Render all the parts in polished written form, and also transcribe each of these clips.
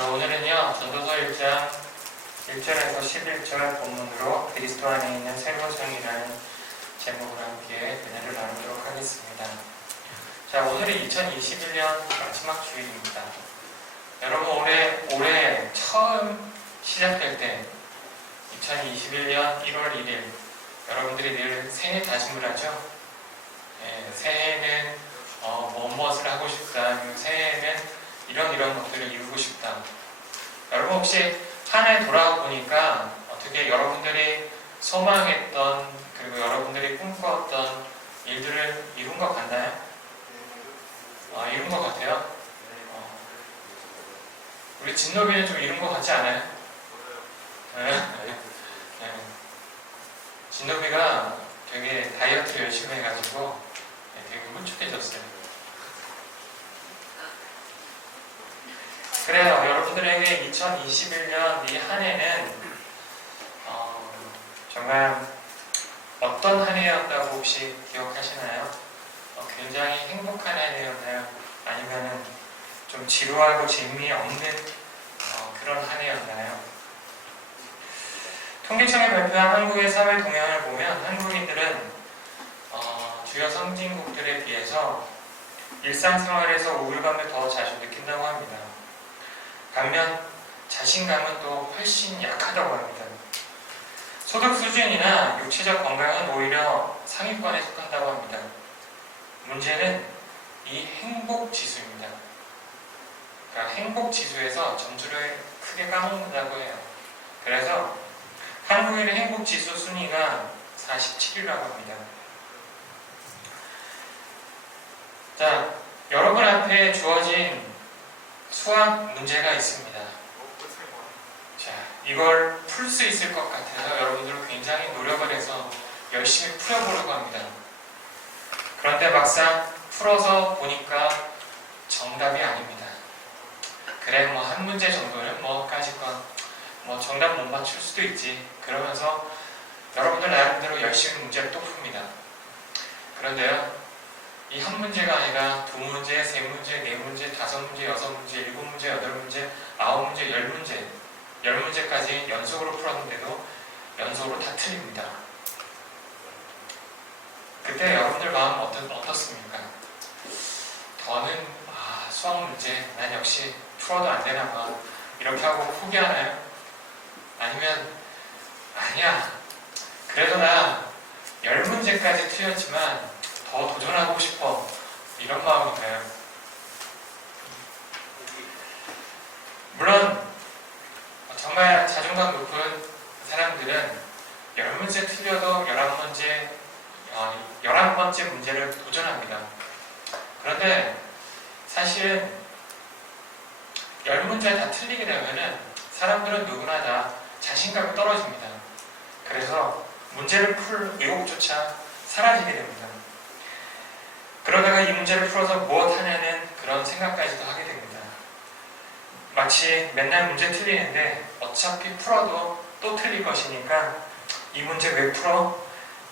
자, 오늘은요, 전도서 1장 1절에서 11절 본문으로 그리스도 안에 있는 새로운 성이라는 제목으로 함께 은혜를 나누도록 하겠습니다. 자, 오늘이 2021년 마지막 주일입니다. 여러분, 올해 처음 시작될 때 2021년 1월 1일 여러분들이 늘 새해 다짐을 하죠. 새해는 무엇을 하고 싶다, 새해에는 이런 것들을 이루고 싶다. 여러분 혹시 한 해 돌아와 보니까 어떻게 여러분들이 소망했던 그리고 여러분들이 꿈꿔왔던 일들을 이룬 것 같나요? 이룬 것 같아요? 우리 진노비는 좀 이룬 것 같지 않아요? 네. 진노비가 되게 다이어트를 열심히 해가지고 되게 홀쭉해졌어요. 그래요. 여러분들에게 2021년 이 한 해는 정말 어떤 한 해였다고 혹시 기억하시나요? 굉장히 행복한 한 해였나요? 아니면 좀 지루하고 재미없는 그런 한 해였나요? 통계청이 발표한 한국의 사회 동향을 보면 한국인들은 주요 선진국들에 비해서 일상생활에서 우울감을 더 자주 느낀다고 합니다. 반면 자신감은 또 훨씬 약하다고 합니다. 소득 수준이나 육체적 건강은 오히려 상위권에 속한다고 합니다. 문제는 이 행복지수입니다. 그러니까 행복지수에서 점수를 크게 까먹는다고 해요. 그래서 한국인의 행복지수 순위가 47위라고 합니다. 자, 여러분 앞에 주어진 수학 문제가 있습니다. 자, 이걸 풀 수 있을 것 같아서 여러분들은 굉장히 노력을 해서 열심히 풀어보려고 합니다. 그런데 막상 풀어서 보니까 정답이 아닙니다. 그래, 한 문제 정도는 까짓건 정답 못 맞출 수도 있지. 그러면서 여러분들 나름대로 열심히 문제를 또 풉니다. 그런데요, 이 한 문제가 아니라 두 문제, 세 문제, 네 문제, 다섯 문제, 여섯 문제, 일곱 문제, 여덟 문제, 아홉 문제, 열 문제, 열 문제까지 연속으로 풀었는데도 연속으로 다 틀립니다. 그때 여러분들 마음 어떻습니까? 더는 수학 문제 난 역시 풀어도 안 되나 봐 이렇게 하고 포기하나요? 아니면 아니야 그래도 나 열 문제까지 틀렸지만 더 도전하고 싶어 이런 마음인가요? 물론 정말 자존감 높은 사람들은 10문제 틀려도 11번째 문제를 도전합니다. 그런데 사실은 10문제 다 틀리게 되면은 사람들은 누구나 다 자신감이 떨어집니다. 그래서 문제를 풀 의욕조차 사라지게 됩니다. 그러다가 이 문제를 풀어서 무엇 하냐는 그런 생각까지도 하게 됩니다. 마치 맨날 문제 틀리는데 어차피 풀어도 또 틀릴 것이니까 이 문제 왜 풀어?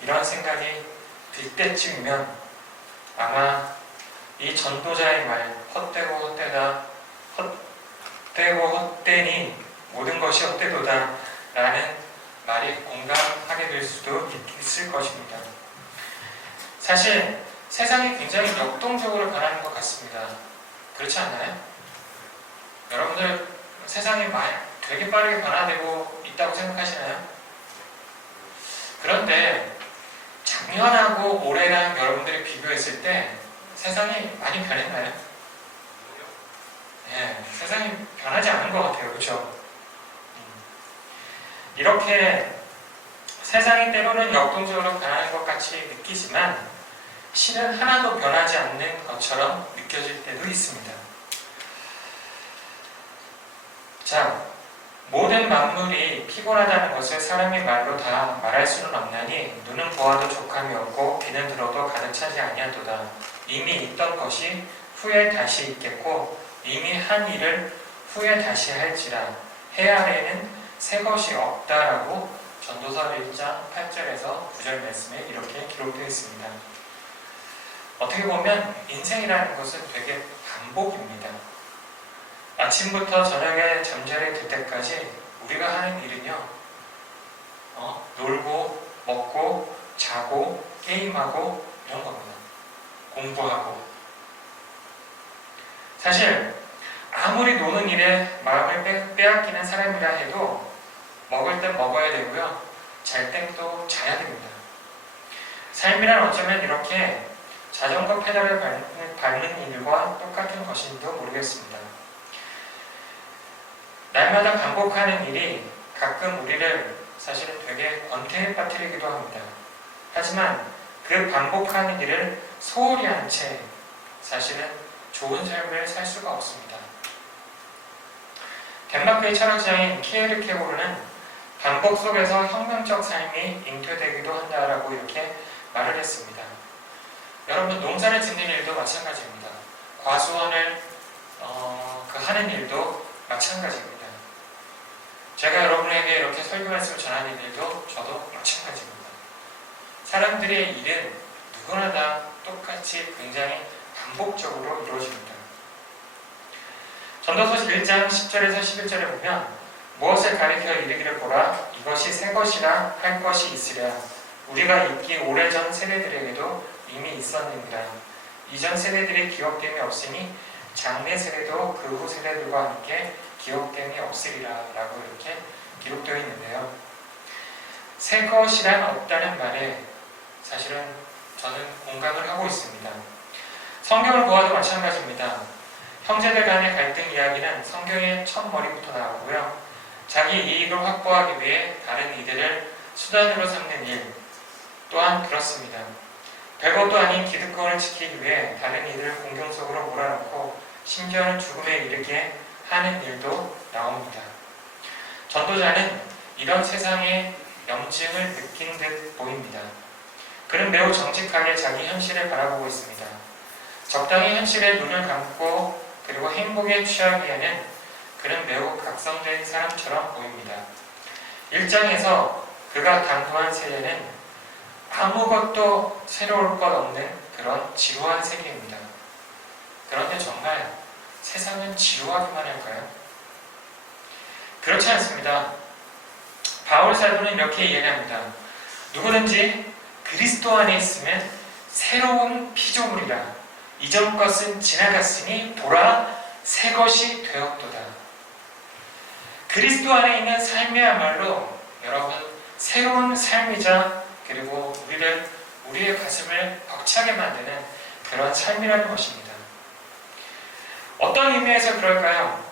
이런 생각이 들 때쯤이면 아마 이 전도자의 말 헛되고 헛되다 헛되고 헛되니 모든 것이 헛되도다 라는 말이 공감하게 될 수도 있을 것입니다. 사실 세상이 굉장히 역동적으로 변하는 것 같습니다. 그렇지 않나요? 여러분들 세상이 되게 빠르게 변화되고 있다고 생각하시나요? 그런데 작년하고 올해랑 여러분들이 비교했을 때 세상이 많이 변했나요? 네, 세상이 변하지 않은 것 같아요. 그렇죠? 이렇게 세상이 때로는 역동적으로 변하는 것 같이 느끼지만 실은 하나도 변하지 않는 것처럼 느껴질 때도 있습니다. 자, 모든 만물이 피곤하다는 것을 사람의 말로 다 말할 수는 없나니 눈은 보아도 족함이 없고 귀는 들어도 가득 차지 아니하도다. 이미 있던 것이 후에 다시 있겠고 이미 한 일을 후에 다시 할지라 해 아래에는 새 것이 없다라고 전도서 1장 8절에서 9절 말씀에 이렇게 기록되어 있습니다. 어떻게 보면 인생이라는 것은 되게 반복입니다. 아침부터 저녁에 잠자리 들 때까지 우리가 하는 일은요, 놀고, 먹고, 자고, 게임하고 이런 겁니다. 공부하고. 사실 아무리 노는 일에 마음을 빼앗기는 사람이라 해도 먹을 땐 먹어야 되고요, 잘 땐 또 자야 됩니다. 삶이란 어쩌면 이렇게 자전거 페달을 밟는 일과 똑같은 것인지도 모르겠습니다. 날마다 반복하는 일이 가끔 우리를 사실은 되게 권태에 빠뜨리기도 합니다. 하지만 그 반복하는 일을 소홀히 한 채 사실은 좋은 삶을 살 수가 없습니다. 덴마크의 철학자인 키에르케고르는 반복 속에서 혁명적 삶이 잉태되기도 한다라고 이렇게 말을 했습니다. 여러분, 농사를 짓는 일도 마찬가지입니다. 과수원을 하는 일도 마찬가지입니다. 제가 여러분에게 이렇게 설교 말씀을 전하는 일도 저도 마찬가지입니다. 사람들의 일은 누구나 다 똑같이 굉장히 반복적으로 이루어집니다. 전도서 1장 10절에서 11절에 보면 무엇을 가리켜 이르기를 보라 이것이 새 것이라 할 것이 있으랴 우리가 있기 오래전 세대들에게도 이미 있었느니라 이전 세대들이 기억됨이 없으니 장래 세대도 그 후 세대들과 함께 기억됨이 없으리라 라고 이렇게 기록되어 있는데요. 새 것이란 없다는 말에 사실은 저는 공감을 하고 있습니다. 성경을 보아도 마찬가지입니다. 형제들 간의 갈등 이야기는 성경의 첫 머리부터 나오고요. 자기 이익을 확보하기 위해 다른 이들을 수단으로 삼는 일 또한 그렇습니다. 별것도 아닌 기득권을 지키기 위해 다른 이들을 공경 속으로 몰아넣고 심지어는 죽음에 이르게 하는 일도 나옵니다. 전도자는 이런 세상의 염증을 느낀 듯 보입니다. 그는 매우 정직하게 자기 현실을 바라보고 있습니다. 적당히 현실에 눈을 감고 그리고 행복에 취하기에는 그는 매우 각성된 사람처럼 보입니다. 1장에서 그가 당부한 세계는 아무것도 새로울 것 없는 그런 지루한 세계입니다. 그런데 정말 세상은 지루하기만 할까요? 그렇지 않습니다. 바울 사도는 이렇게 이야기합니다. 누구든지 그리스도 안에 있으면 새로운 피조물이라 이전 것은 지나갔으니 보라 새 것이 되었도다. 그리스도 안에 있는 삶이야말로 여러분 새로운 삶이자 그리고 우리의 가슴을 벅차게 만드는 그런 삶이라는 것입니다. 어떤 의미에서 그럴까요?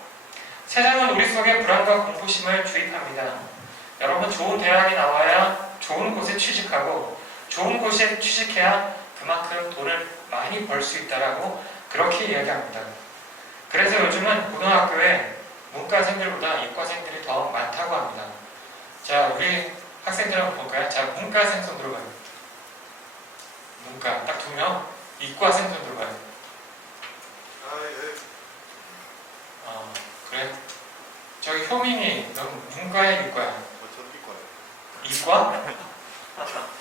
세상은 우리 속에 불안과 공포심을 주입합니다. 여러분 좋은 대학에 나와야 좋은 곳에 취직하고 좋은 곳에 취직해야 그만큼 돈을 많이 벌 수 있다라고 그렇게 이야기합니다. 그래서 요즘은 고등학교에 문과생들보다 이과생들이 더 많다고 합니다. 자, 우리 학생들 한번 볼까요? 자, 문과생 손 들어봐요. 문과 딱 2명, 이과생 손 들어봐요. 그래? 저기 효민이 너 문과야 이과야? 전기과요. 이과?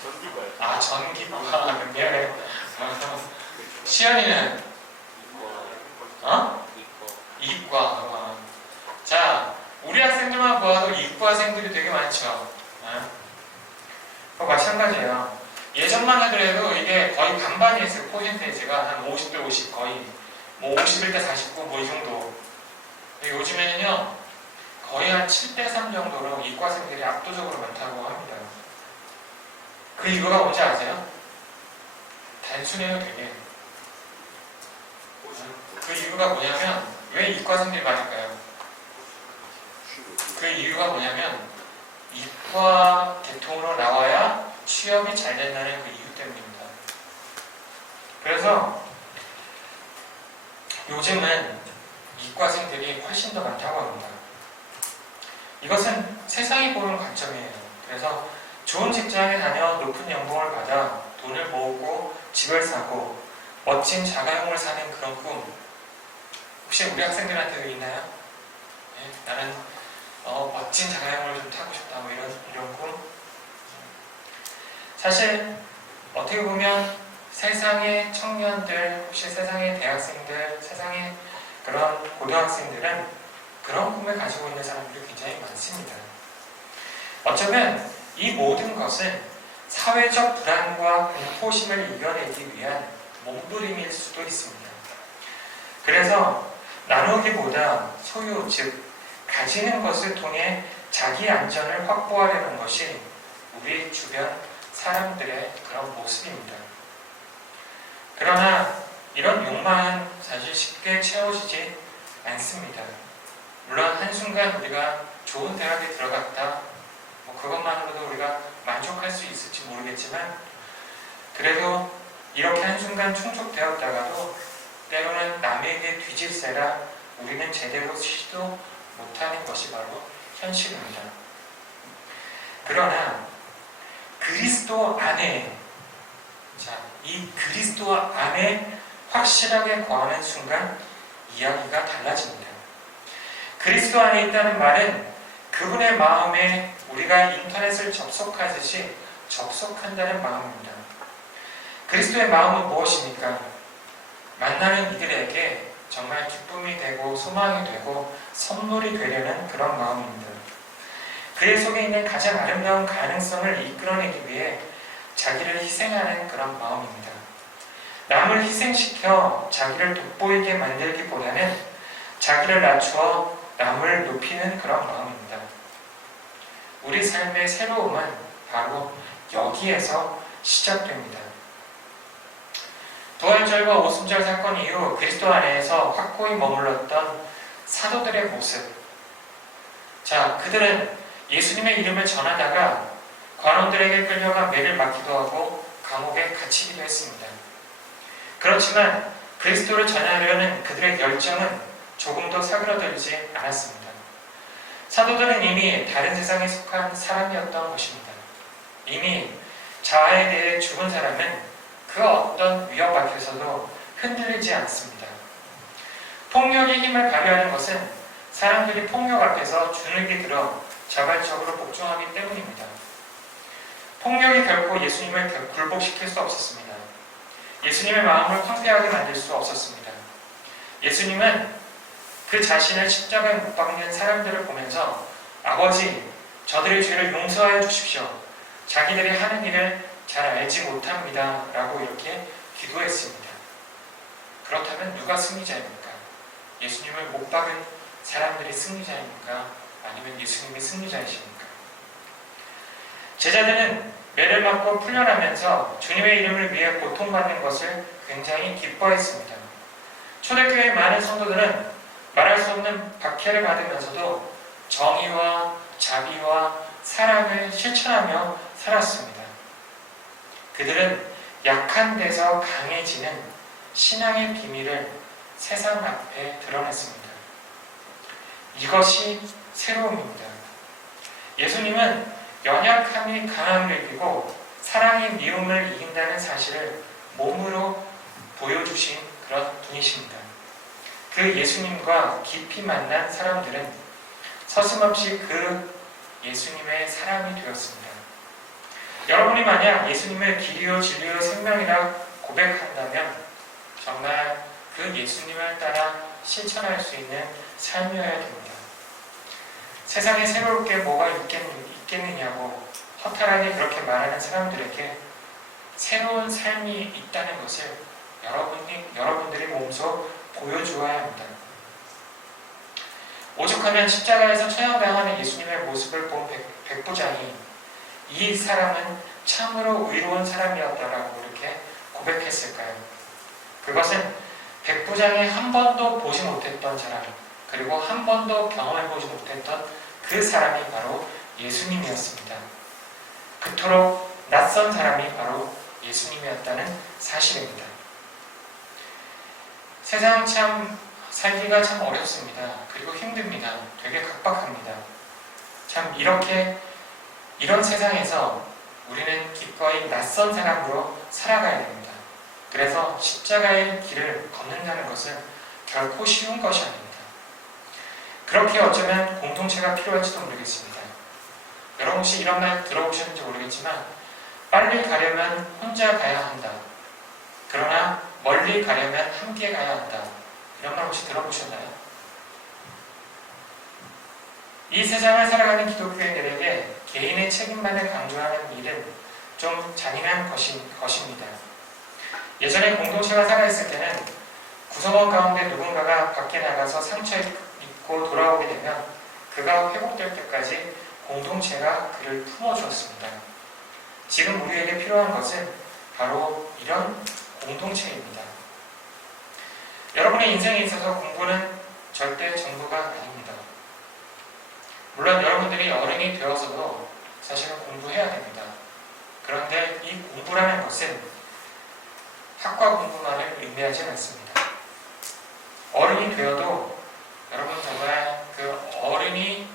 전기과요. 아, 전기과. 미안해. 시연이는? 이과. 자, 우리 학생들만 보아도 이과생들이 되게 많죠. 마찬가지예요. 예전만 하더라도 이게 거의 반반이었어요. 퍼센테이지가 한 50대 50 거의 뭐 51대 49 뭐 이 정도. 요즘에는요 거의 한 7대 3 정도로 이과생들이 압도적으로 많다고 합니다. 그 이유가 뭔지 아세요? 단순해요 되게. 그 이유가 뭐냐면 왜 이과생들이 많을까요? 그 이유가 뭐냐면 이과 계통으로 나와야 취업이 잘 된다는 그 이유 때문입니다. 그래서 요즘은 이과생들이 훨씬 더 많다고 합니다. 이것은 세상이 보는 관점이에요. 그래서 좋은 직장에 다녀 높은 연봉을 받아 돈을 모으고 집을 사고 멋진 자가용을 사는 그런 꿈 혹시 우리 학생들한테도 있나요? 네, 나는 멋진 자가용을 좀 타고 싶다 뭐 이런 꿈. 사실 어떻게 보면 세상의 청년들 혹시 세상의 대학생들 세상의 그런 고등학생들은 그런 꿈을 가지고 있는 사람들이 굉장히 많습니다. 어쩌면 이 모든 것은 사회적 불안과 공포심을 이겨내기 위한 몸부림일 수도 있습니다. 그래서 나누기보다 소유, 즉 가지는 것을 통해 자기 안전을 확보하려는 것이 우리 주변 사람들의 그런 모습입니다. 그러나 이런 욕망은 사실 쉽게 채워지지 않습니다. 물론 한순간 우리가 좋은 대학에 들어갔다, 그것만으로도 우리가 만족할 수 있을지 모르겠지만, 그래도 이렇게 한순간 충족되었다가도 때로는 남에게 뒤집세라 우리는 제대로 쉬지도 못하는 것이 바로 현실입니다. 그러나 그리스도 안에, 이 그리스도 안에 확실하게 거하는 순간 이야기가 달라집니다. 그리스도 안에 있다는 말은 그분의 마음에 우리가 인터넷을 접속하듯이 접속한다는 마음입니다. 그리스도의 마음은 무엇입니까? 만나는 이들에게 정말 기쁨이 되고 소망이 되고 선물이 되려는 그런 마음입니다. 그의 속에 있는 가장 아름다운 가능성을 이끌어내기 위해 자기를 희생하는 그런 마음입니다. 남을 희생시켜 자기를 돋보이게 만들기보다는 자기를 낮추어 남을 높이는 그런 마음입니다. 우리 삶의 새로움은 바로 여기에서 시작됩니다. 부활절과 오순절 사건 이후 그리스도 안에서 확고히 머물렀던 사도들의 모습. 그들은 예수님의 이름을 전하다가 관원들에게 끌려가 매를 맞기도 하고 감옥에 갇히기도 했습니다. 그렇지만 그리스도를 전하려는 그들의 열정은 조금도 사그라들지 않았습니다. 사도들은 이미 다른 세상에 속한 사람이었던 것입니다. 이미 자아에 대해 죽은 사람은 그 어떤 위협 앞에서도 흔들리지 않습니다. 폭력의 힘을 발휘하는 것은 사람들이 폭력 앞에서 주눅이 들어 자발적으로 복종하기 때문입니다. 폭력이 결코 예수님을 굴복시킬 수 없었습니다. 예수님의 마음을 황폐하게 만들 수 없었습니다. 예수님은 그 자신을 십자가에 못 박는 사람들을 보면서 아버지, 저들의 죄를 용서하여 주십시오. 자기들이 하는 일을 잘 알지 못합니다. 라고 이렇게 기도했습니다. 그렇다면 누가 승리자입니까? 예수님을 못 박은 사람들이 승리자입니까? 아니면 예수님이 승리자이십니까? 제자들은 매를 맞고 풀려나면서 주님의 이름을 위해 고통받는 것을 굉장히 기뻐했습니다. 초대교회의 많은 성도들은 말할 수 없는 박해를 받으면서도 정의와 자비와 사랑을 실천하며 살았습니다. 그들은 약한 데서 강해지는 신앙의 비밀을 세상 앞에 드러냈습니다. 이것이 새로움입니다. 예수님은 연약함이 강함을 이기고 사랑이 미움을 이긴다는 사실을 몸으로 보여주신 그런 분이십니다. 그 예수님과 깊이 만난 사람들은 서슴없이 그 예수님의 사람이 되었습니다. 여러분이 만약 예수님을 길이요 진리요 생명이라 고백한다면 정말 그 예수님을 따라 실천할 수 있는 삶이어야 됩니다. 세상에 새로울 게 뭐가 있겠느냐고 허탈하게 그렇게 말하는 사람들에게 새로운 삶이 있다는 것을 여러분들이 몸소 보여주어야 합니다. 오죽하면 십자가에서 처형당하는 예수님의 모습을 본 백부장이 이 사람은 참으로 의로운 사람이었다라고 이렇게 고백했을까요? 그것은 백부장이 한 번도 보지 못했던 사람, 그리고 한 번도 경험해보지 못했던 그 사람이 바로 예수님이었습니다. 그토록 낯선 사람이 바로 예수님이었다는 사실입니다. 세상 참 살기가 참 어렵습니다. 그리고 힘듭니다. 되게 각박합니다. 참 이런 세상에서 우리는 기꺼이 낯선 사람으로 살아가야 됩니다. 그래서 십자가의 길을 걷는다는 것은 결코 쉬운 것이 아닙니다. 그렇게 어쩌면 공동체가 필요할지도 모르겠습니다. 여러분 혹시 이런 말 들어보셨는지 모르겠지만 빨리 가려면 혼자 가야 한다. 그러나 멀리 가려면 함께 가야 한다. 이런 말 혹시 들어보셨나요? 이 세상을 살아가는 기독교인들에게 개인의 책임만을 강조하는 일은 좀 잔인한 것입니다. 예전에 공동체가 살아있을 때는 구성원 가운데 누군가가 밖에 나가서 상처 입고 돌아오게 되면 그가 회복될 때까지 공동체가 그를 품어주었습니다. 지금 우리에게 필요한 것은 바로 이런 공동체입니다. 여러분의 인생에 있어서 공부는 절대 전부가 아닙니다. 물론 여러분들이 어른이 되어서도 사실은 공부해야 됩니다. 그런데 이 공부라는 것은 학과 공부만을 의미하지 않습니다. 어른이 되어도 여러분 정말 그 어른이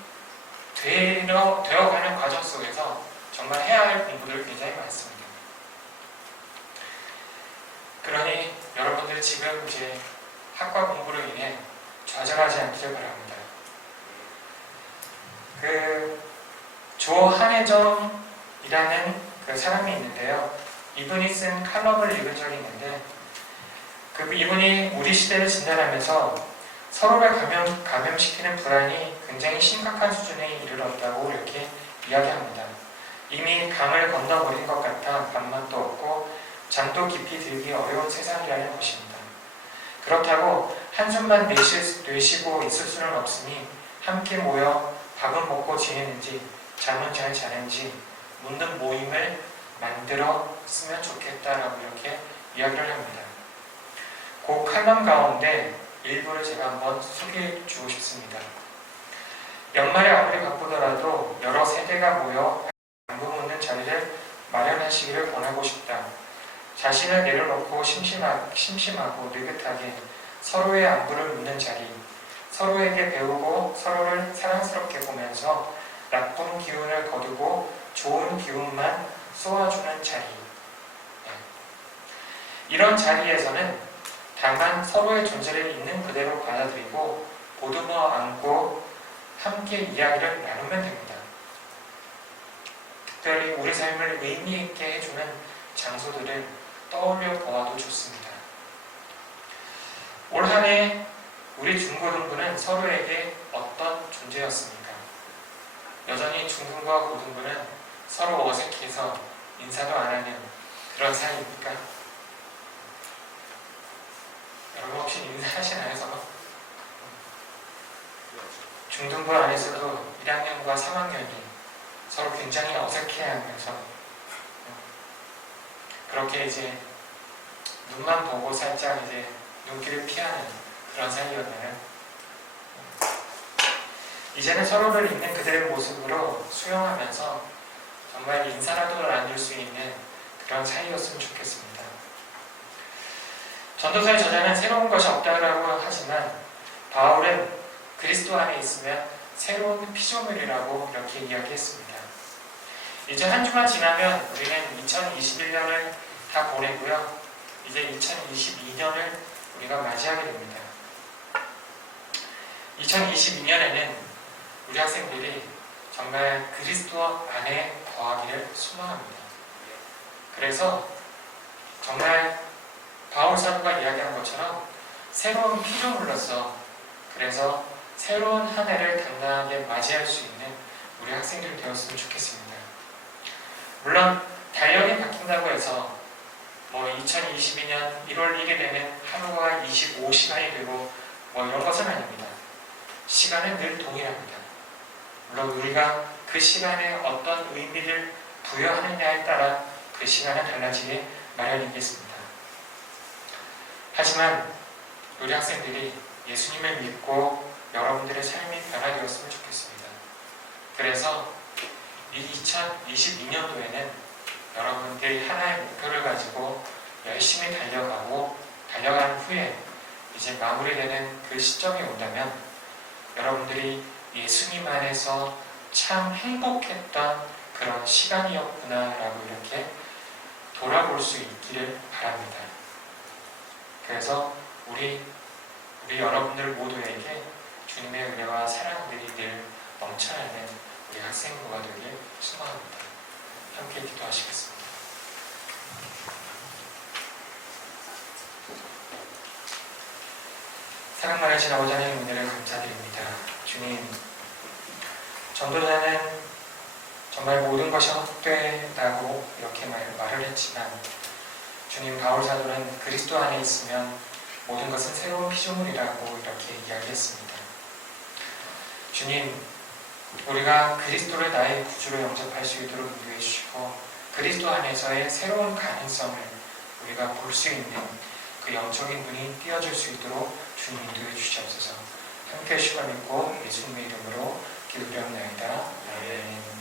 되어가는 과정 속에서 정말 해야 할 공부들이 굉장히 많습니다. 그러니 여러분들이 지금 이제 학과 공부로 인해 좌절하지 않기를 바랍니다. 조한혜정이라는 그 사람이 있는데요. 이분이 쓴 칼럼을 읽은 적이 있는데 이분이 우리 시대를 진단하면서 서로를 감염시키는 불안이 굉장히 심각한 수준에 이르렀다고 이렇게 이야기합니다. 이미 강을 건너버린 것 같아 밥맛도 없고 잠도 깊이 들기 어려운 세상이라는 것입니다. 그렇다고 한숨만 내쉬고 있을 수는 없으니 함께 모여 밥은 먹고 지내는지 잠은 잘 자는지 묻는 모임을 만들었으면 좋겠다라고 이렇게 이야기를 합니다. 그 칼럼 가운데 일부를 제가 한번 소개해 주고 싶습니다. 연말에 아무리 바쁘더라도 여러 세대가 모여 안부 묻는 자리를 마련하시기를 권하고 싶다. 자신을 내려놓고 심심하고 느긋하게 서로의 안부를 묻는 자리, 서로에게 배우고 서로를 사랑스럽게 보면서 나쁜 기운을 거두고 좋은 기운만 쏘아주는 자리. 이런 자리에서는 다만 서로의 존재를 있는 그대로 받아들이고 보듬어 안고 함께 이야기를 나누면 됩니다. 특별히 우리 삶을 의미 있게 해주는 장소들을 떠올려 보아도 좋습니다. 올 한 해 우리 중고등부는 서로에게 어떤 존재였습니까? 여전히 중등부와 고등부는 서로 어색해서 인사도 안 하는 그런 사이입니까? 여러분 혹시 인사하시나요? 서로? 중등부 안에서도 1학년과 3학년이 서로 굉장히 어색해하면서 그렇게 이제 눈만 보고 살짝 이제 눈길을 피하는 그런 사이였나요? 이제는 서로를 있는 그들의 모습으로 수용하면서 정말 인사라도 나눌 수 있는 그런 사이였으면 좋겠습니다. 전도서의 저자는 새로운 것이 없다고 하지만 바울은 그리스도 안에 있으면 새로운 피조물이라고 이렇게 이야기했습니다. 이제 한 주만 지나면 우리는 2021년을 다 보내고요. 이제 2022년을 우리가 맞이하게 됩니다. 2022년에는 우리 학생들이 정말 그리스도 안에 거하기를 소망합니다. 그래서 정말 바울 사도가 이야기한 것처럼 새로운 피조물로서 그래서 새로운 한 해를 당당하게 맞이할 수 있는 우리 학생들이 되었으면 좋겠습니다. 물론 달력이 바뀐다고 해서 2022년 1월 1일에는 하루가 25시간이 되고 이런 것은 아닙니다. 시간은 늘 동일합니다. 물론 우리가 그 시간에 어떤 의미를 부여하느냐에 따라 그 시간은 달라지게 마련이겠습니다. 하지만 우리 학생들이 예수님을 믿고 여러분들의 삶이 변화되었으면 좋겠습니다. 그래서 이 2022년도에는 여러분들이 하나의 목표를 가지고 열심히 달려간 후에 이제 마무리되는 그 시점이 온다면 여러분들이 예수님 안에서 참 행복했던 그런 시간이었구나라고 이렇게 돌아볼 수 있기를 바랍니다. 그래서 우리 여러분들 모두에게 주님의 은혜와 사랑들이 늘 넘쳐나는 우리 학생부가 되길 소망합니다. 함께 기도하시겠습니다. 사랑 많으신 아버지 하나님 은혜를 감사드립니다. 주님, 전도자는 정말 모든 것이 헛되다고 이렇게 말을 했지만 주님, 바울 사도는 그리스도 안에 있으면 모든 것은 새로운 피조물이라고 이렇게 이야기했습니다. 주님, 우리가 그리스도를 나의 구주로 영접할 수 있도록 인도해 주시고 그리스도 안에서의 새로운 가능성을 우리가 볼 수 있는 그 영적인 눈이 띄어줄 수 있도록 주님 인도해 주시옵소서. 함께 하실 걸 믿고 예수님의 이름으로 기도드렸나이다. 아멘.